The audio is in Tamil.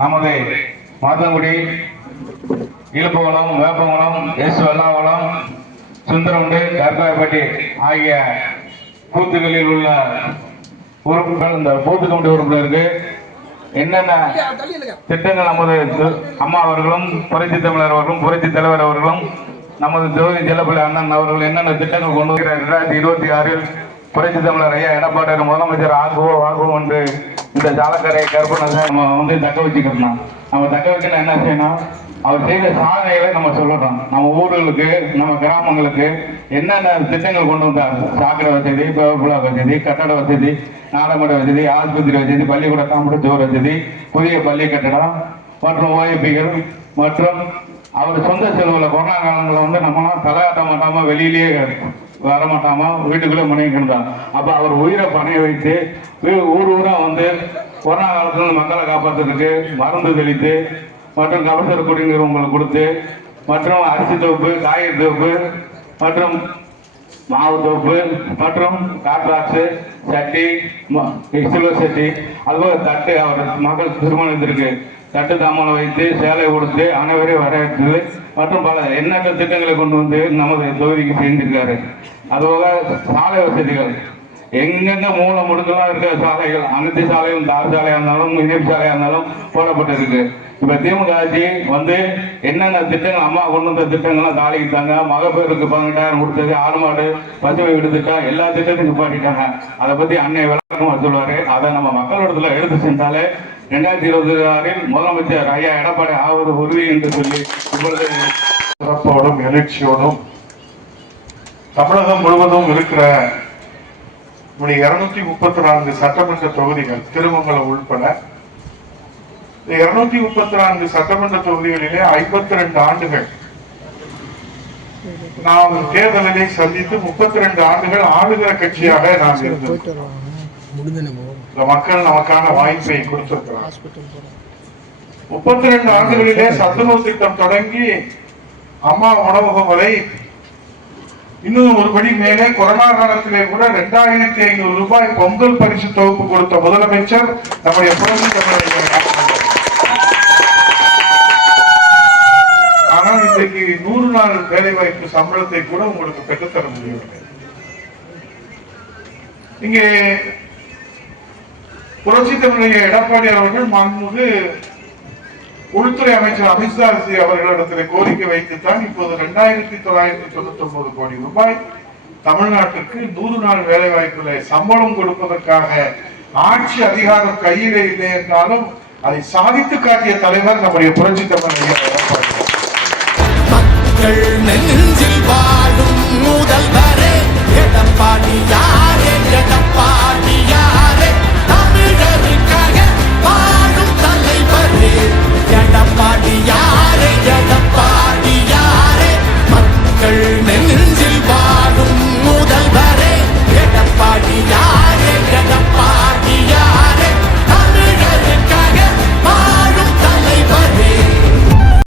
நமது மாதங்குடி, இழுப்புகுளம், வேப்பங்குளம், எஸ் வெள்ளாகுளம், சுந்தரமுண்டு, கற்காய்பட்டி ஆகிய பூத்துகளில் உள்ள உறுப்பினர்கள், இந்த பூத்து கமிட்டி உறுப்பினருக்கு என்னென்ன திட்டங்கள் நமது அம்மா அவர்களும், புரட்சி தமிழர் அவர்களும், புரட்சி தலைவர் அவர்களும், நமது ஜோதி ஜெல்லப்பள்ளி அண்ணன் அவர்கள் என்னென்ன திட்டங்கள் கொண்டு வருகிறார் 2026 புரட்சி தமிழர் ஐயா எடப்பாடி முதலமைச்சர் ஆகுவோம் என்று இந்த சாலக்கரை கற்பனை நம்ம தக்க வச்சுக்கணும். நம்ம தக்க வைக்கணும் என்ன செய்யணும், அவர் செய்த சாதனைகளை நம்ம சொல்லணும். நம்ம ஊர்களுக்கு, நம்ம கிராமங்களுக்கு என்னென்ன திட்டங்கள் கொண்டு வந்தார், சாக்கடை வசதி, புலா வசதி, கட்டட வசதி, நாடமட வசதி, ஆஸ்பத்திரி வசதி, பள்ளிக்கூட காம்பவுண்ட் ஜோர் வசதி, புதிய பள்ளி கட்டடம் மற்றும் ஓஎப்பிகள் மற்றும் அவர் சொந்த செலவுல கொரோனா காலங்களில் நம்ம தலையாட்ட மாட்டாம, வெளியிலேயே வரமாட்டாம, வீட்டுக்குள்ளே முனைக்கின்றார். அப்போ அவர் உயிரை பணைய வைத்து ஊரா கொரோனா காலத்துல மக்களை காப்பாற்றுறதுக்கு மருந்து தெளித்து மற்றும் கபசர குடிநீர் உங்களுக்கு கொடுத்து மற்றும் அரிசி தொகுப்பு, காய்கறி தொகுப்பு மற்றும் மாவு தொகுப்பு மற்றும் காட்ராக்ஸு சட்டி, சில்வர் சட்டி, அதுபோல் தட்டு, அவர் மகள் திருமணத்திற்கு தட்டு தாமலை வைத்து சேலை கொடுத்து அனைவரையும் வரவேற்று மற்றும் பல எண்ணற்ற திட்டங்களை கொண்டு வந்து நமது தொகுதிக்கு செஞ்சிருக்காரு. அதுபோக சாலை வசதிகள் எங்கெங்க மூல முடுக்கெல்லாம் இருக்கிற சாலைகள், அனைத்து சாலையும், தார் சாலையாக இருந்தாலும், இணைப்பு சாலையாக இருந்தாலும் போடப்பட்டிருக்கு. இப்போ திமுக ஆட்சி என்னென்ன திட்டங்கள் அம்மா கொண்டு வந்த திட்டங்கள்லாம் தாளிக்கிட்டாங்க. மகப்பேருக்கு 18,000 கொடுத்தது, ஆடு மாடு பசுமை விடுத்துட்டா எல்லா திட்டத்தையும் நிப்பாட்டிட்டாங்க. அதை பற்றி அன்னை விளக்கமா சொல்லுவார். அதை நம்ம மக்களிடத்துல எடுத்து சென்றாலே 2026 முதலமைச்சர் ஐயா எடப்பாடி ஆவது உறுதி என்று சொல்லி இப்பொழுது சிறப்போடும் எழுச்சியோடும் தமிழகம் முழுவதும் இருக்கிற 234 சட்டமன்ற தொகுதிகள், திருமங்கலம் உள்பட 234 சட்டமன்ற தொகுதிகளிலே 52 ஆண்டுகள் நாம் தேர்தலை சந்தித்து 32 ஆண்டுகள் ஆளுகிற கட்சியாக நாம் இருந்தோம். மக்கள் நமக்கான வாய்ப்பை கொடுத்திருக்கிறார். 32 ஆண்டுகளிலே சத்துணவு திட்டம் தொடங்கி அம்மா உணவகம் வரை, இன்னும் ஒருபடி மேலே கொரோனா காலத்திலே கூட 2,500 ரூபாய் பொங்கல் பரிசு தொகுப்பு கொடுத்த முதலமைச்சர் நம்முடைய புரட்சி தமிழர். ஆனால் இன்றைக்கு 100 நாள் வேலை வாய்ப்பு சம்பளத்தை கூட உங்களுக்கு பெற்றுத்தர முடியவில்லை. இங்கே புரட்சி தமிழர் எடப்பாடி அவர்கள் மாண்புமிகு உள்துறை அமைச்சர் அமித்ஷா அவர்களிடத்தில் கோரிக்கை வைத்துத்தான் இப்போது 2,999 கோடி ரூபாய் தமிழ்நாட்டுக்கு 100 நாள் வேலை வாய்ப்புகளை சம்பளம் கொடுப்பதற்காக ஆட்சி அதிகாரம் கையிலே இல்லை என்றாலும் அதை சாதித்து காட்டிய தலைவர் நம்முடைய புரட்சி தமிழர் எடப்பாடி. மக்கள் நெஞ்சில் வாழும் முதல்வரே எடப்பாடி, யாரே எடப்பாடி.